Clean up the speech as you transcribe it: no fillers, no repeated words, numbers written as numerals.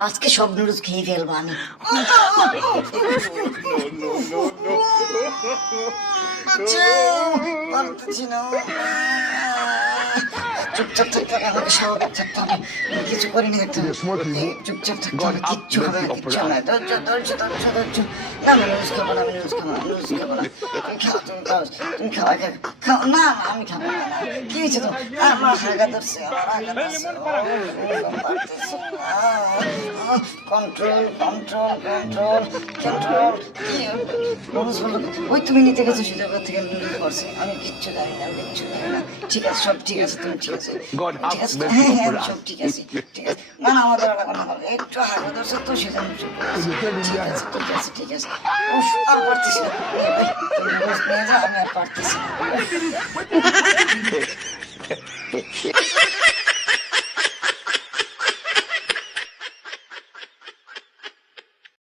আজকে সব নুডলস খেয়ে ফেলবো আমি। পারতেছি না। চুপচাপ থাকতে হবে, আমাকে স্বাভাবিক থাকতে হবে, কিছু করিনি থাকতে হবে, চুপচাপ থাকতে হবে, কিচ্ছু হবে না, কিচ্ছু হবে না। ধৈর্য ধৈর্য ধৈর্য ধৈর্য। না আমি নুডলস খাবো না, আমি নুডলস খাবো না, নুডলস খাবো না। তুমি খাও, তুমি খাও, তুমি খাও, খাও। না না আমি খাবো না। কি হয়েছে তো? আমার হাগা ধরছে, আমার হাগা ধরছে। Control control control control. কি নুডলস বললো? ওই তুমি নিতে গেছো সে জায়গা থেকে নুডলস করছে, আমি কিচ্ছু জানি না, আমি কিচ্ছু জানি না। ঠিক আছে, সব ঠিক আছে, তুমি ঠিক আছে, ঠিক আছে, হ্যাঁ হ্যাঁ আমি সব ঠিক আছে, ঠিক আছে। না না আমাদের একটু হাগা ধরছে তো সেজন্য ঠিক আছে, ঠিক আছে, ঠিক আছে, ঠিক আছে। উফ, আর পারতেছি না। ভাই তুমি নুডলস নিয়ে যাও, আমি আর পারতেছি না।